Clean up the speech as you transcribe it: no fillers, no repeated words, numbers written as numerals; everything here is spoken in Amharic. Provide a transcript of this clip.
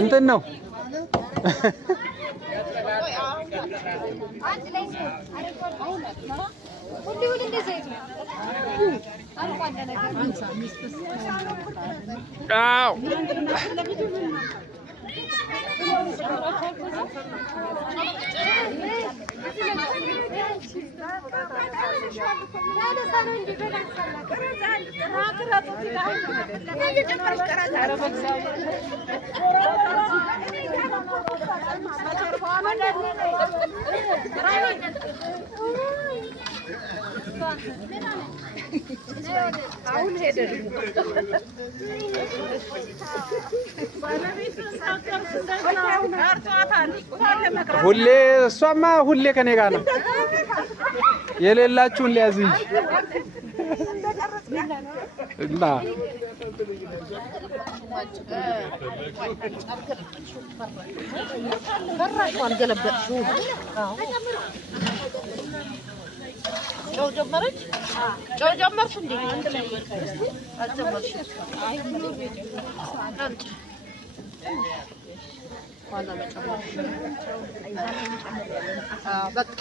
እንትን ነው ሁሌ እሷማ ሁሌ ከኔ ጋር ነው የሌላችሁን ሊያዝ እንጂ እና በራቋን ገለበጥሽው ጨው ጀመረች ጨው ጀመርሽ እንዴ አንድ ላይ አልጀመርሽ ዋላ መጨመር በቃ